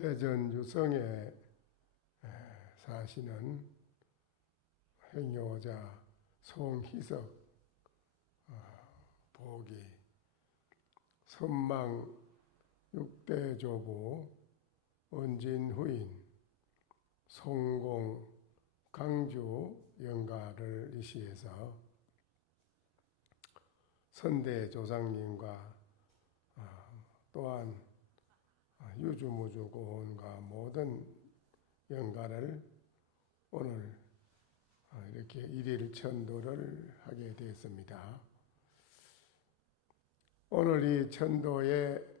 대전 유성에 사시는 행여자 송희석 보기 선망 6대 조부 은진 후인 송공 강주 영가를 이시해서 선대 조상님과 또한 유주무주 고원과 모든 영가를 오늘 이렇게 일일 천도를 하게 되었습니다. 오늘 이 천도에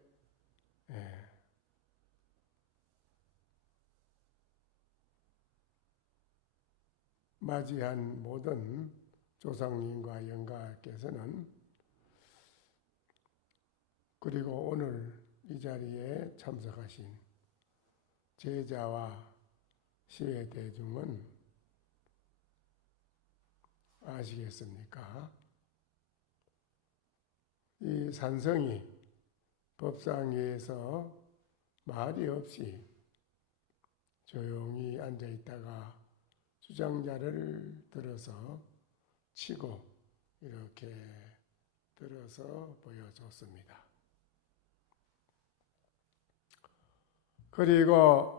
맞이한 모든 조상님과 영가께서는 그리고 오늘 이 자리에 참석하신 제자와 시외 대중은 아시겠습니까? 이 산성이 법상에서 말이 없이 조용히 앉아 있다가 주장자를 들어서 치고 이렇게 들어서 보여줬습니다. 그리고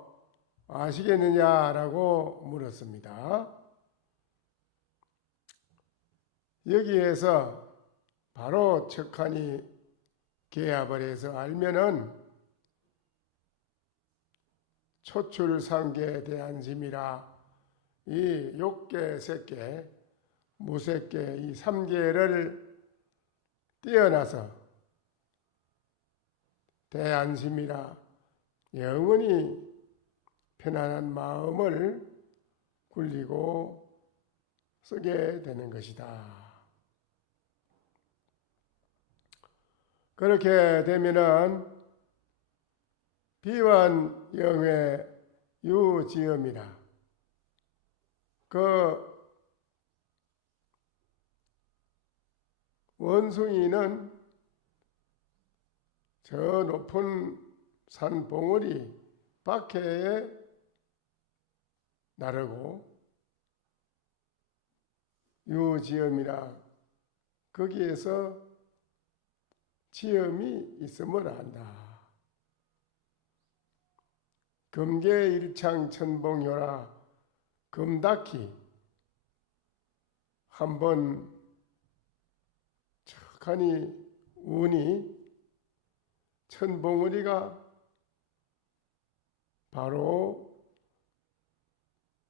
아시겠느냐라고 물었습니다. 여기에서 바로 척하니 개합을 해서 알면은 초출상계 대안심이라 이 욕계, 색계, 무색계 이 3계를 뛰어나서 대안심이라 영원히 편안한 마음을 굴리고 쓰게 되는 것이다. 그렇게 되면은 비완 영의 유지음이라 그 원숭이는 저 높은 산 봉우리 박해에 나르고 유지음이라 거기에서 지음이 있음을 안다. 금계일창 천봉효라 금닥히 한번 척하니 운이 천봉우리가 바로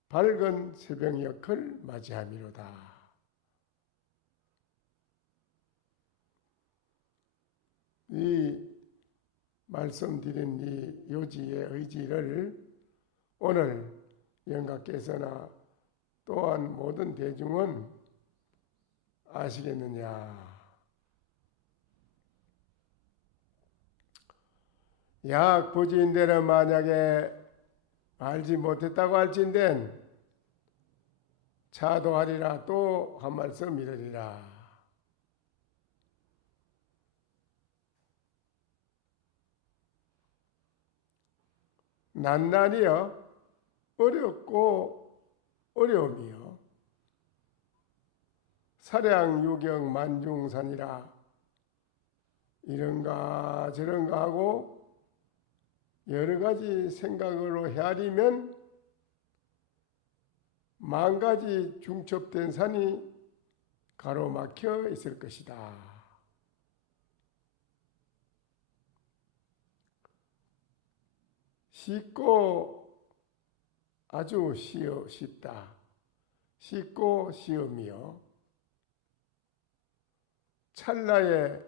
밝은 새벽녘을 맞이함이로다. 이 말씀드린 이 요지의 의지를 오늘 영가께서나 또한 모든 대중은 아시겠느냐? 약 부지인대로 만약에 알지 못했다고 할진된 차도하리라 또 한 말씀 이르리라. 난날이여 어렵고 어려움이여 사량 유경 만중산이라 이런가 저런가 하고 여러 가지 생각으로 헤아리면 만 가지 중첩된 산이 가로막혀 있을 것이다. 쉽고 아주 쉽다. 쉽고 쉬움이요. 찰나의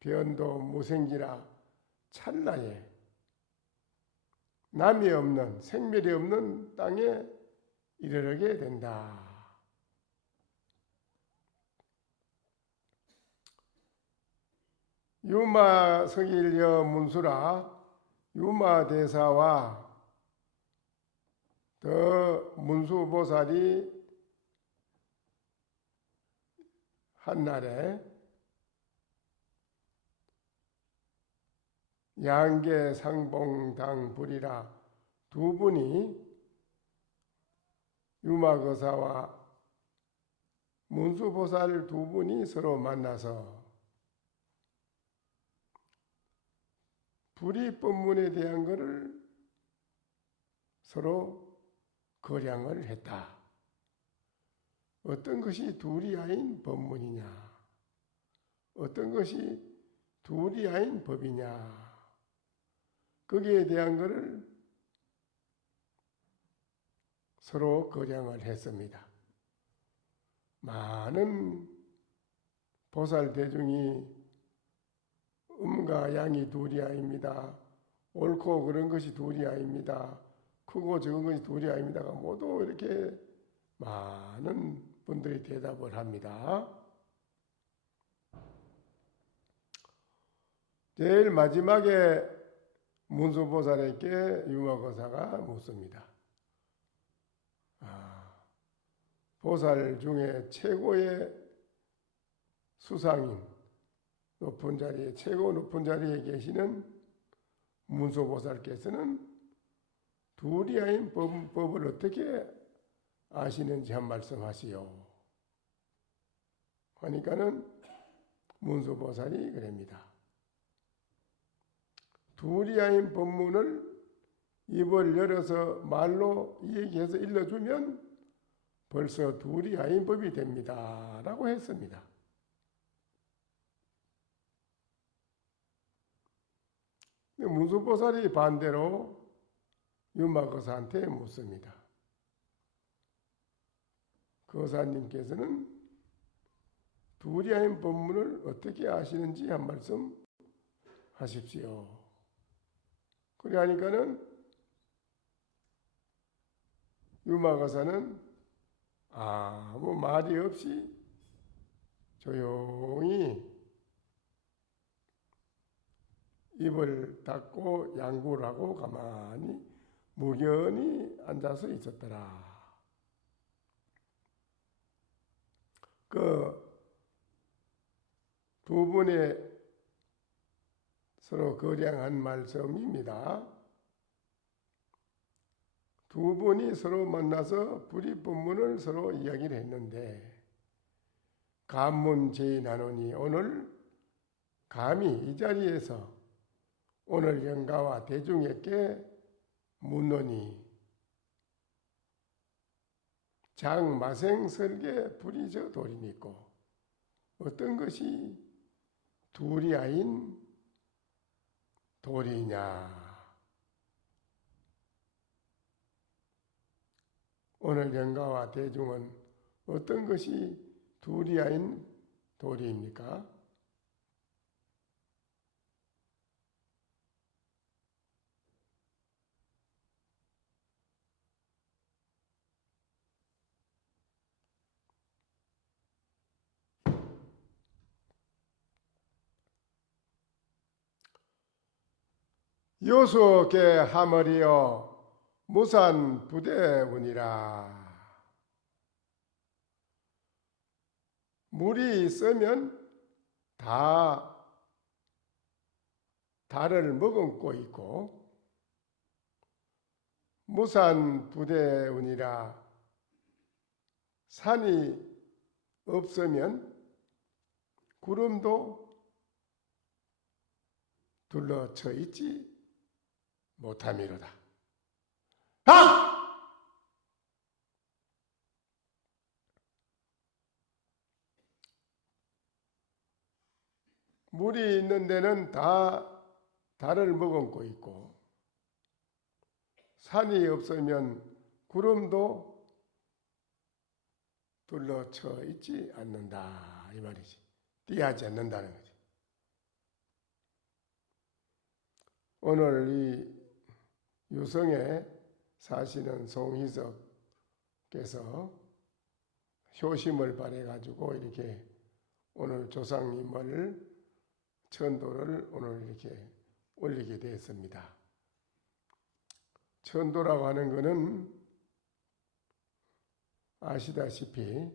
변도 무생기라 찰나에 남이 없는 생멸이 없는 땅에 이르게 된다. 유마성일여 문수라 유마대사와 더 문수보살이 한날에 양계 상봉당 불이라 두 분이 유마거사와 문수보살 두 분이 서로 만나서 불이법문에 대한 것을 서로 거량을 했다. 어떤 것이 두리아인 법문이냐, 어떤 것이 두리아인 법이냐, 거기에 대한 것을 서로 거량을 했습니다. 많은 보살 대중이 음과 양이 두리아입니다. 옳고 그런 것이 두리아입니다. 크고 적은 것이 두리아입니다가 모두 이렇게 많은 분들이 대답을 합니다. 제일 마지막에 문수보살에게 유마거사가 묻습니다. 보살 중에 최고의 수상인, 높은 자리에, 최고 높은 자리에 계시는 문수보살께서는 두리아인 법을 어떻게 아시는지 한 말씀 하시오. 하니까는 문수보살이 그럽니다. 두리아인 법문을 입을 열어서 말로 얘기해서 일러주면 벌써 두리아인 법이 됩니다. 라고 했습니다. 문수보살이 반대로 유마거사한테 묻습니다. 거사님께서는 두리아인 법문을 어떻게 아시는지 한 말씀 하십시오. 그래 하니까는 유마거사는 아무 말이 없이 조용히 입을 닫고 양구를 하고 가만히 무견히 앉아서 있었더라. 그 두 분의 서로 거량한 말씀입니다. 두 분이 서로 만나서 불이법문을 서로 이야기를 했는데 감문제인하노니 오늘 감히 이 자리에서 오늘 영가와 대중에게 묻노니 장마생설계 불이 저 도리니고 어떤 것이 두리아인 도리냐. 오늘 영가와 대중은 어떤 것이 두리아인 도리입니까? 요수계 하머리여 무산 부대문이라. 물이 있으면 다 달을 머금고 있고 무산 부대운이라. 산이 없으면 구름도 둘러쳐 있지 못함이로다. 물이 있는 데는 다 달을 머금고 있고 산이 없으면 구름도 둘러쳐 있지 않는다 이 말이지. 띠하지 않는다는 거지. 오늘 이 유성에 사시는 송희석께서 효심을 발해가지고 이렇게 오늘 조상님을 천도를 오늘 이렇게 올리게 되었습니다. 천도라고 하는 것은 아시다시피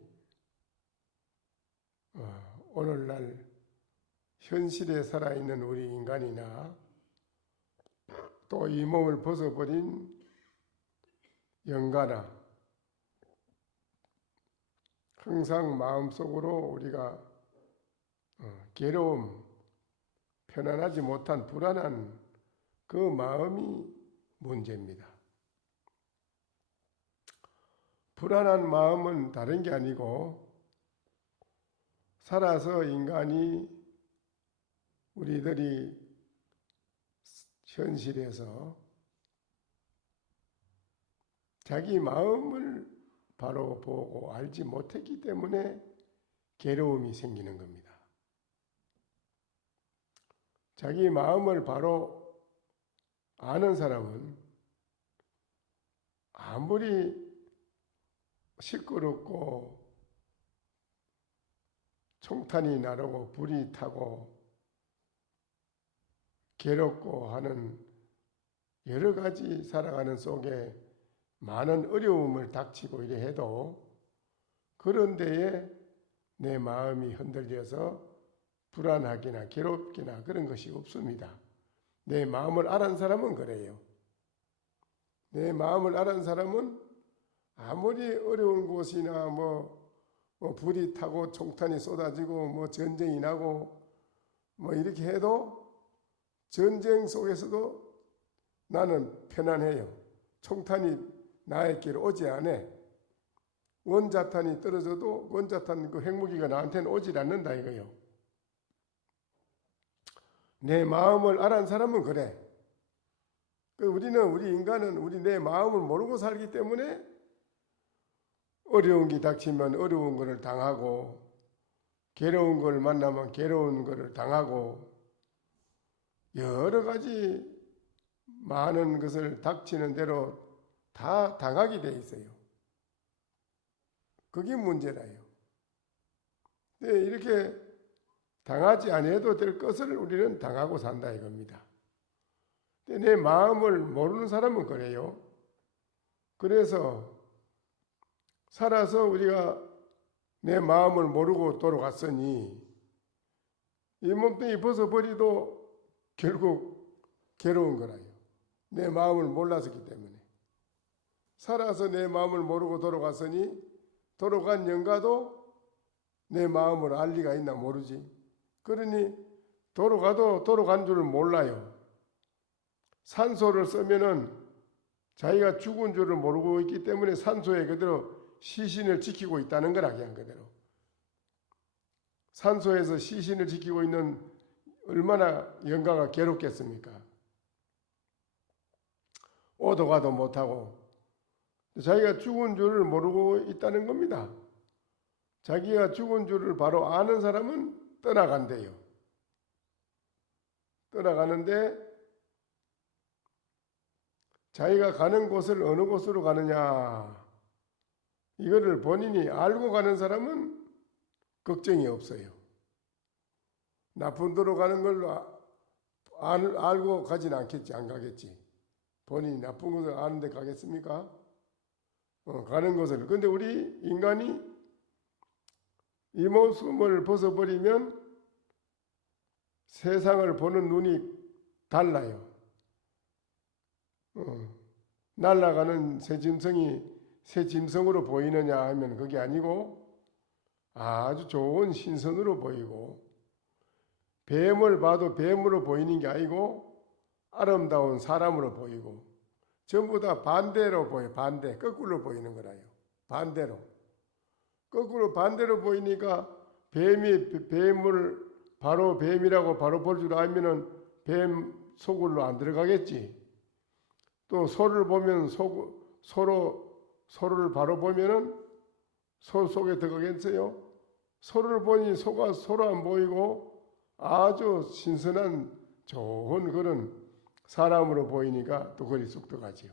오늘날 현실에 살아있는 우리 인간이나 또 이 몸을 벗어버린 영가나 항상 마음속으로 우리가 괴로움, 편안하지 못한 불안한 그 마음이 문제입니다. 불안한 마음은 다른 게 아니고 살아서 인간이 우리들이 현실에서 자기 마음을 바로 보고 알지 못했기 때문에 괴로움이 생기는 겁니다. 자기 마음을 바로 아는 사람은 아무리 시끄럽고 총탄이 나르고 불이 타고 괴롭고 하는 여러 가지 살아가는 속에 많은 어려움을 닥치고 이래 해도 그런 데에 내 마음이 흔들려서 불안하기나 괴롭기나 그런 것이 없습니다. 내 마음을 알은 사람은 그래요. 내 마음을 알은 사람은 아무리 어려운 곳이나 불이 타고 총탄이 쏟아지고 전쟁이 나고 이렇게 해도 전쟁 속에서도 나는 편안해요. 총탄이 나에게로 오지 않아. 원자탄이 떨어져도 원자탄 그 핵무기가 나한테는 오질 않는다 이거요. 내 마음을 알은 사람은 그래. 우리 인간은 내 마음을 모르고 살기 때문에 어려운 게 닥치면 어려운 것을 당하고 괴로운 걸 만나면 괴로운 것을 당하고 여러 가지 많은 것을 닥치는 대로 다 당하게 돼 있어요. 그게 문제라요. 이렇게 당하지 않아도 될 것을 우리는 당하고 산다 이겁니다. 내 마음을 모르는 사람은 그래요. 그래서 살아서 우리가 내 마음을 모르고 돌아갔으니 이 몸뚱이 벗어버리도 결국 괴로운 거라요. 내 마음을 몰랐었기 때문에. 살아서 내 마음을 모르고 돌아갔으니 돌아간 영가도 내 마음을 알 리가 있나 모르지. 그러니 돌아가도 돌아간 줄을 몰라요. 산소를 쓰면은 자기가 죽은 줄을 모르고 있기 때문에 산소에 그대로 시신을 지키고 있다는 거라 그냥 그대로. 산소에서 시신을 지키고 있는 얼마나 영가가 괴롭겠습니까? 오도 가도 못하고 자기가 죽은 줄을 모르고 있다는 겁니다. 자기가 죽은 줄을 바로 아는 사람은 떠나간대요. 떠나가는데 자기가 가는 곳을 어느 곳으로 가느냐 이거를 본인이 알고 가는 사람은 걱정이 없어요. 나쁜 데로 가는 걸 알고 가진 않겠지, 안 가겠지. 본인이 나쁜 것을 아는데 가겠습니까? 가는 것을. 근데 우리 인간이 이 모습을 벗어버리면 세상을 보는 눈이 달라요. 날아가는 새 짐승이 새 짐승으로 보이느냐 하면 그게 아니고 아주 좋은 신선으로 보이고 뱀을 봐도 뱀으로 보이는 게 아니고 아름다운 사람으로 보이고 전부 다 반대로 보여요. 반대, 거꾸로 보이는 거라요. 반대로. 거꾸로 반대로 보이니까 뱀을 바로 뱀이라고 바로 볼 줄 알면은 뱀 속으로 안 들어가겠지. 또 소를 보면 소를 바로 보면은 소 속에 들어가겠어요? 소를 보니 소가 소로 안 보이고 아주 신선한 좋은 그런 사람으로 보이니까 또 그리 쑥 들어가지요.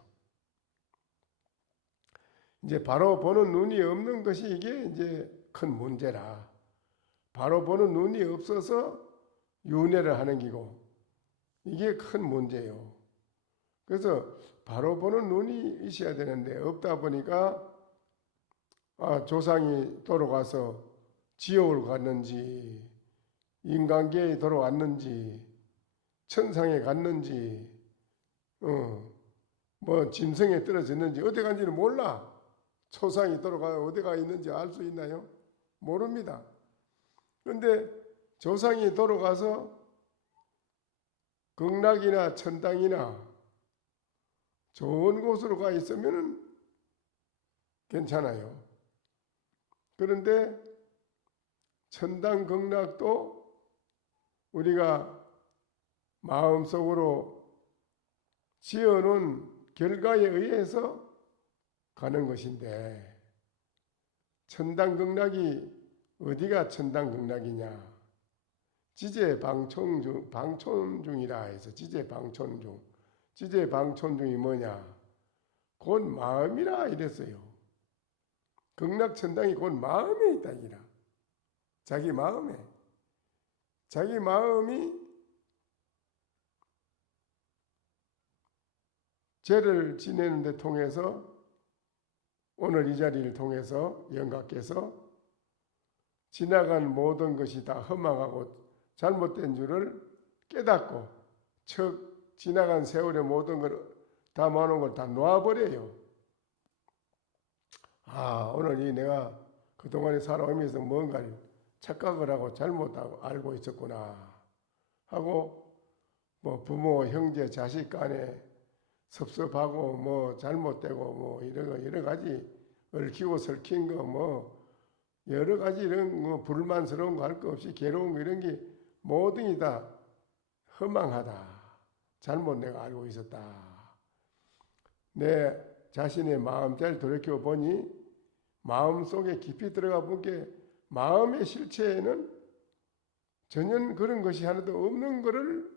이제 바로 보는 눈이 없는 것이 이게 이제 큰 문제라. 바로 보는 눈이 없어서 윤회를 하는 기고 이게 큰 문제예요. 그래서 바로 보는 눈이 있어야 되는데 없다 보니까 조상이 돌아가서 지옥을 갔는지 인간계에 돌아왔는지 천상에 갔는지 뭐 짐승에 떨어졌는지 어디 간지는 몰라. 초상이 돌아가 어디가 있는지 알 수 있나요? 모릅니다. 그런데 조상이 돌아가서 극락이나 천당이나 좋은 곳으로 가 있으면 괜찮아요. 그런데 천당 극락도 우리가 마음속으로 지어놓은 결과에 의해서 가는 것인데, 천당 극락이 어디가 천당 극락이냐? 지제 방촌중이라 해서 지제 방촌중이 뭐냐? 곧 마음이라 이랬어요. 극락 천당이 곧 마음에 있다 이라. 자기 마음이 죄를 지내는 데 통해서 오늘 이 자리를 통해서 영가께서 지나간 모든 것이 다 허망하고 잘못된 줄을 깨닫고 즉 지나간 세월의 모든 걸 다 모아놓은 걸 다 놓아버려요. 오늘 이 내가 그동안에 살아오면서 뭔가를 착각을 하고 잘못하고 알고 있었구나 하고, 뭐 부모, 형제, 자식 간에 섭섭하고 뭐 잘못되고 뭐 여러 가지 얽히고 설킨 거 뭐 여러 가지 이런 뭐 불만스러운 거 할 거 없이 괴로운 거 이런 게 모든이 다 허망하다. 잘못 내가 알고 있었다. 내 자신의 마음 잘 돌이켜 보니 마음 속에 깊이 들어가 보게 마음의 실체에는 전혀 그런 것이 하나도 없는 것을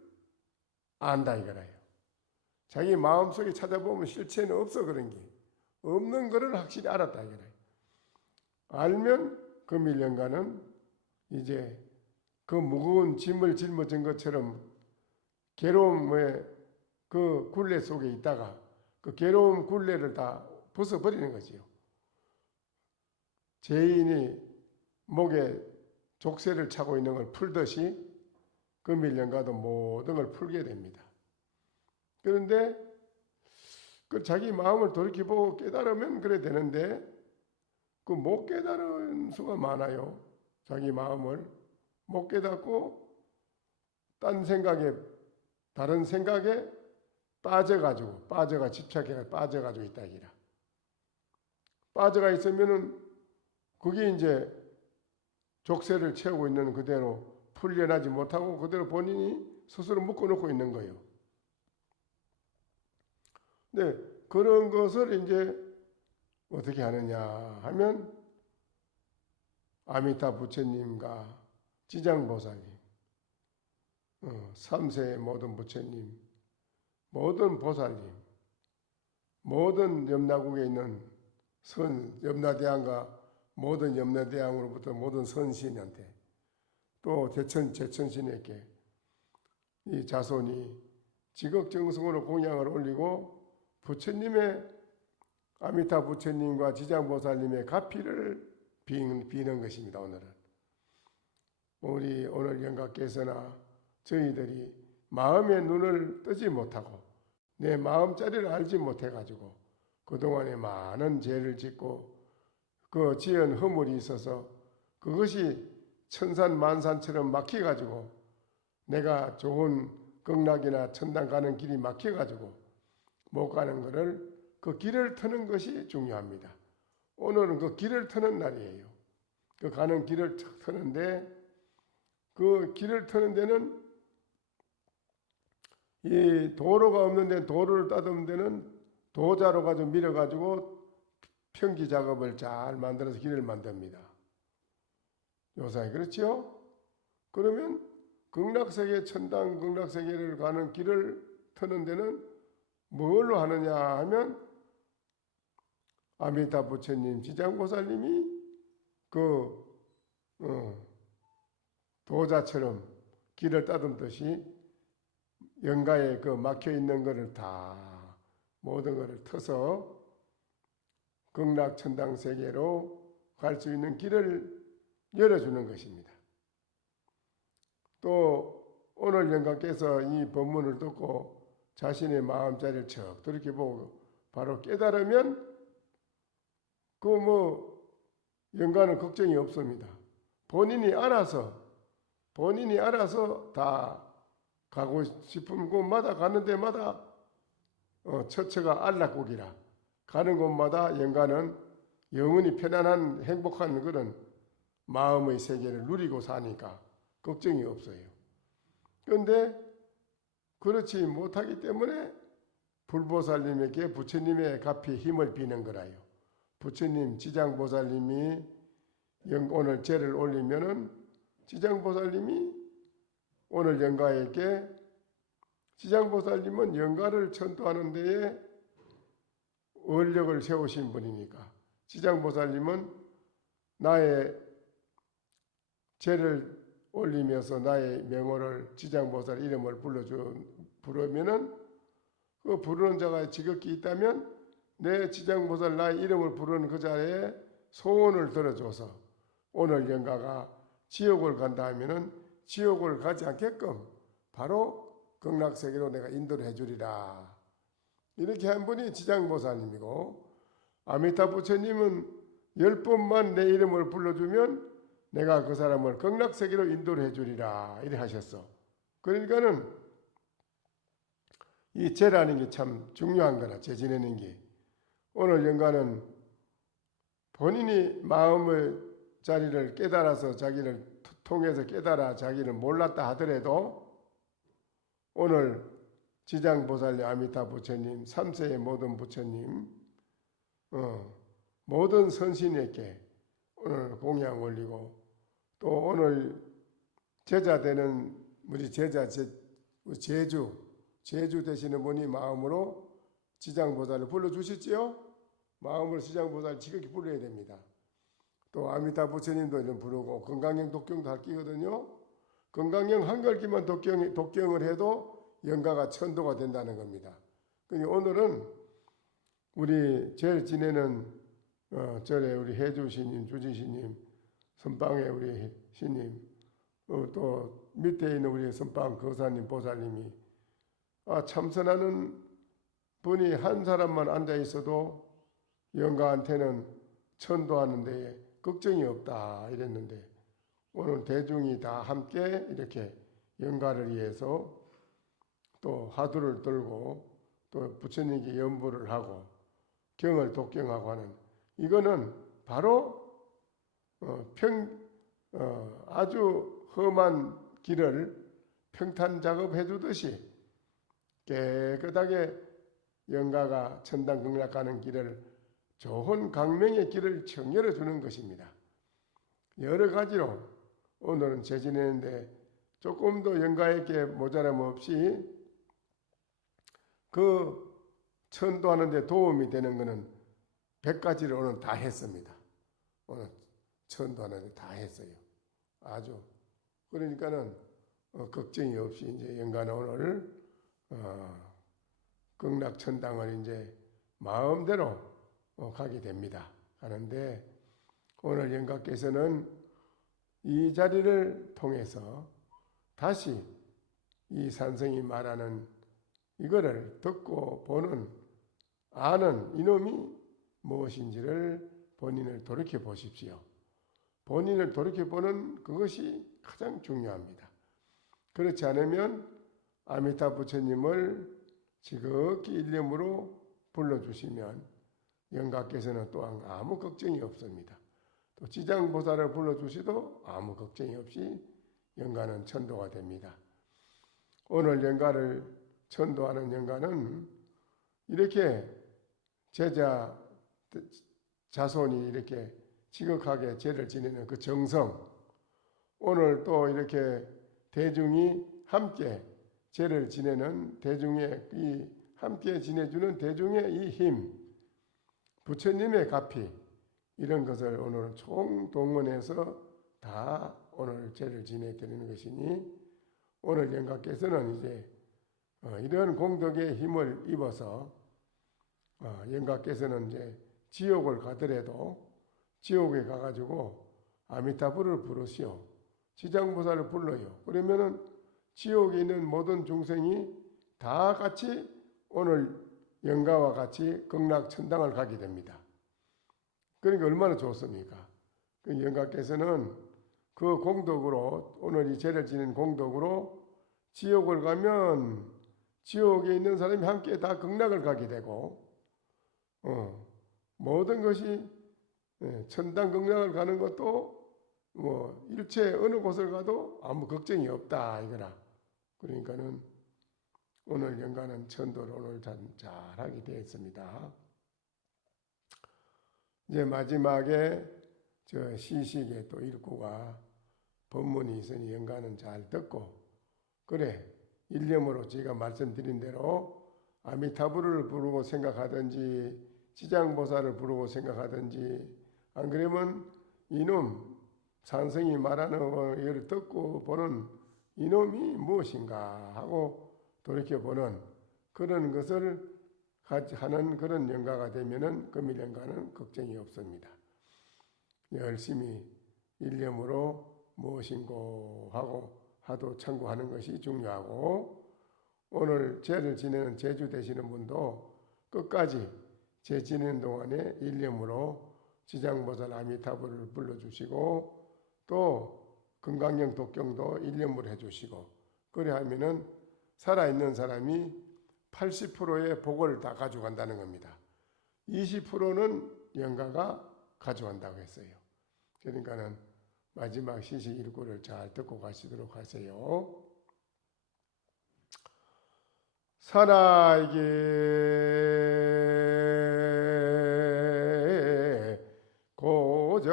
안다 이거라요. 자기 마음 속에 찾아보면 실체는 없어. 그런 게 없는 것을 확실히 알았다 이거라요. 알면 그 밀련가는 이제 그 무거운 짐을 짊어진 것처럼 괴로움의 그 굴레 속에 있다가 그 괴로운 굴레를 다 벗어버리는 거지요. 죄인이 목에 족쇄를 차고 있는 걸 풀듯이 그 밀련가도 모든 걸 풀게 됩니다. 그런데 그 자기 마음을 돌이켜보고 깨달으면 그래 되는데 그 못 깨달은 수가 많아요. 자기 마음을 못 깨닫고 딴 생각에 다른 생각에 빠져가 집착해가 빠져가지고 있다 이라. 빠져가 있으면은 그게 이제 족쇄를 채우고 있는 그대로 풀려나지 못하고 그대로 본인이 스스로 묶어놓고 있는 거예요. 근데 그런 것을 이제 어떻게 하느냐 하면 아미타 부처님과 지장보살님, 3세의 모든 부처님, 모든 보살님, 모든 염라국에 있는 염라대왕과 모든 염라대왕으로부터 모든 선신한테 또 제천신에게 이 자손이 지극정성으로 공양을 올리고 부처님의 아미타 부처님과 지장보살님의 가피를 비는 것입니다. 오늘은 우리 오늘 영가께서나 저희들이 마음의 눈을 뜨지 못하고 내 마음자리를 알지 못해가지고 그동안에 많은 죄를 짓고 그 지은 허물이 있어서 그것이 천산만산처럼 막혀가지고 내가 좋은 극락이나 천당 가는 길이 막혀가지고 못 가는 것을 그 길을 트는 것이 중요합니다. 오늘은 그 길을 트는 날이에요. 그 가는 길을 트는데 그 길을 트는 데는 이 도로가 없는 데는 도로를 따듬는 데는 도자로 가지고 밀어가지고 평기 작업을 잘 만들어서 길을 만듭니다. 요사이 그렇죠? 그러면 극락세계 천당 극락세계를 가는 길을 트는 데는 뭘로 하느냐 하면 아미타 부처님, 지장보살님이 그 도자처럼 길을 따듬듯이 영가에 그 막혀 있는 것을 다 모든 것을 터서 극락 천당 세계로 갈 수 있는 길을 열어주는 것입니다. 또 오늘 영가께서 이 법문을 듣고 자신의 마음자리를 척 돌이켜보고 바로 깨달으면 그 뭐 영가는 걱정이 없습니다. 본인이 알아서 다 가고 싶은 곳마다 가는 데마다 처처가 안락국이라 가는 곳마다 영가는 영원히 편안한 행복한 그런 마음의 세계를 누리고 사니까 걱정이 없어요. 그런데 그렇지 못하기 때문에 불보살님에게 부처님의 값이 힘을 비는 거라요. 부처님 지장보살님이 오늘 제를 올리면은 지장보살님이 오늘 영가에게 지장보살님은 영가를 천도하는 데에 원력을 세우신 분이니까 지장보살님은 나의 제를 올리면서 나의 명호를 지장보살 이름을 부르면은 그 부르는 자가 지극히 있다면 내 지장보살 나의 이름을 부르는 그 자리에 소원을 들어줘서 오늘 영가가 지옥을 간다 하면은 지옥을 가지 않게끔 바로 극락세계로 내가 인도를 해주리라. 이렇게 한 분이 지장보살님이고 아미타 부처님은 10번만 내 이름을 불러주면 내가 그 사람을 극락세계로 인도를 해주리라. 이래 하셨어. 그러니까는 이 제라는 게 참 중요한 거라. 제 지내는 게. 오늘 영가는 본인이 마음의 자리를 깨달아서 자기를 통해서 깨달아 자기를 몰랐다 하더라도 오늘 지장보살님 아미타 부처님 3세의 모든 부처님 모든 선신에게 오늘 공양 올리고 또 오늘 제자 되는 우리 제자 제주 되시는 분이 마음으로 지장보살을 불러주시지요. 마음으로 지장보살을 지극히 불러야 됩니다. 또 아미타 부처님도 이런 부르고 건강형 독경도 할 끼거든요. 건강형 한글기만 독경을 해도 영가가 천도가 된다는 겁니다. 그러니까 오늘은 우리 제일 지내는 절에 우리 해주 스님, 주지 스님, 선방에 우리 스님, 또 밑에 있는 우리 선방 거사님, 보살님이 참선하는 분이 한 사람만 앉아 있어도 영가한테는 천도하는 데에 걱정이 없다 이랬는데 오늘 대중이 다 함께 이렇게 영가를 위해서 또 화두를 들고 또 부처님께 연부를 하고 경을 독경하고 하는 이거는 바로 아주 험한 길을 평탄 작업해 주듯이 깨끗하게 영가가 천당 극락 가는 길을 좋은 강명의 길을 청열해 주는 것입니다. 여러 가지로 오늘은 제 지내는데 조금 더 영가에게 모자람 없이 그 천도하는 데 도움이 되는 것은 100가지를 오늘 다 했습니다. 오늘 천도하는 데 다 했어요. 아주 그러니까는 걱정이 없이 이제 영가는 오늘 극락천당을 이제 마음대로 가게 됩니다. 하는데 오늘 영가께서는 이 자리를 통해서 다시 이 산성이 말하는 이거를 듣고 보는 아는 이놈이 무엇인지를 본인을 돌이켜 보십시오. 본인을 돌이켜 보는 그것이 가장 중요합니다. 그렇지 않으면 아미타 부처님을 지극히 일념으로 불러주시면 영가께서는 또한 아무 걱정이 없습니다. 또 지장보살을 불러주시도 아무 걱정이 없이 영가는 천도가 됩니다. 오늘 영가를 천도하는 영가는 이렇게 제자 자손이 이렇게 지극하게 제를 지내는 그 정성, 오늘 또 이렇게 대중이 함께 제를 지내는 대중의 이 함께 지내주는 대중의 이 힘, 부처님의 가피 이런 것을 오늘 총동원해서 다 오늘 제를 지내드리는 것이니 오늘 영가께서는 이제 이런 공덕의 힘을 입어서 영가께서는 이제 지옥을 가더라도 지옥에 가가지고 아미타불을 부르시오. 지장보살을 불러요. 그러면은 지옥에 있는 모든 중생이 다 같이 오늘 영가와 같이 극락천당을 가게 됩니다. 그러니까 얼마나 좋습니까? 그 영가께서는 그 공덕으로 오늘 이 죄를 지는 공덕으로 지옥을 가면 지옥에 있는 사람이 함께 다 극락을 가게 되고 모든 것이 천당 극락을 가는 것도 뭐 일체 어느 곳을 가도 아무 걱정이 없다 이거라. 그러니까는 오늘 영가는 천도를 오늘 잘하게 되었습니다. 이제 마지막에 저 시식에 또 일구가 법문이 있으니 영가는 잘 듣고 그래 일념으로 제가 말씀드린 대로 아미타불을 부르고 생각하든지 지장보살을 부르고 생각하든지 안 그러면 이놈 산성이 말하는 것을 듣고 보는 이놈이 무엇인가 하고 돌이켜보는 그런 것을 하는 그런 영가가 되면은 금일영가는 걱정이 없습니다. 열심히 일념으로 무엇인고 하고 하도 참고하는 것이 중요하고 오늘 제를 지내는 제주 되시는 분도 끝까지 제 지내는 동안에 일념으로 지장보살 아미타불을 불러주시고 또 금강경 독경도 일념으로 해주시고 그래 하면은 살아있는 사람이 80%의 복을 다 가져간다는 겁니다. 20%는 영가가 가져간다고 했어요. 그러니까는 마지막 시식 일구를 잘 듣고 가시도록 하세요. 살아있게 고저이구벽하니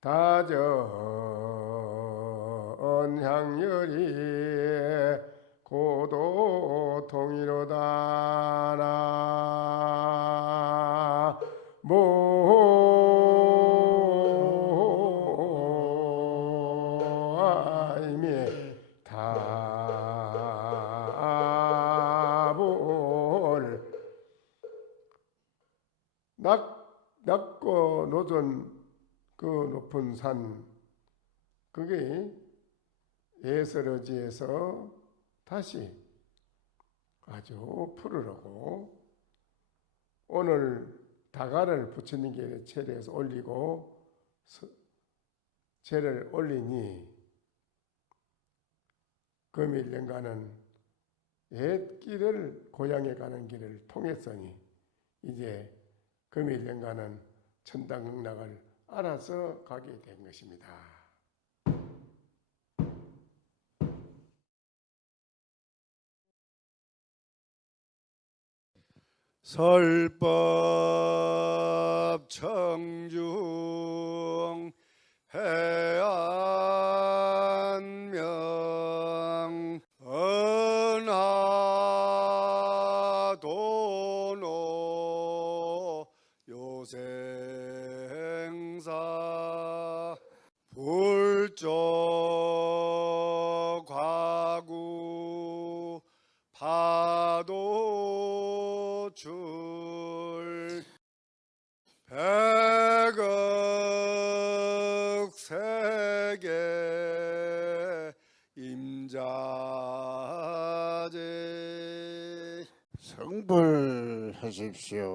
다전 향열이 고도통이로다 나모아이미 다불 낮고 노전 그 높은 산 그게 예설어지에서 다시 아주 푸르르고 오늘 다가를 부처님께 제례에서 올리고 제를 올리니 금일연가는 옛 길을 고향에 가는 길을 통했으니 이제 금일연가는 천당극락을 알아서 가게 된 것입니다. 설법 청중 해안명 은하도노 요생사 불조 과구 파도 줄 백억 세계 임자제 성불하십시오.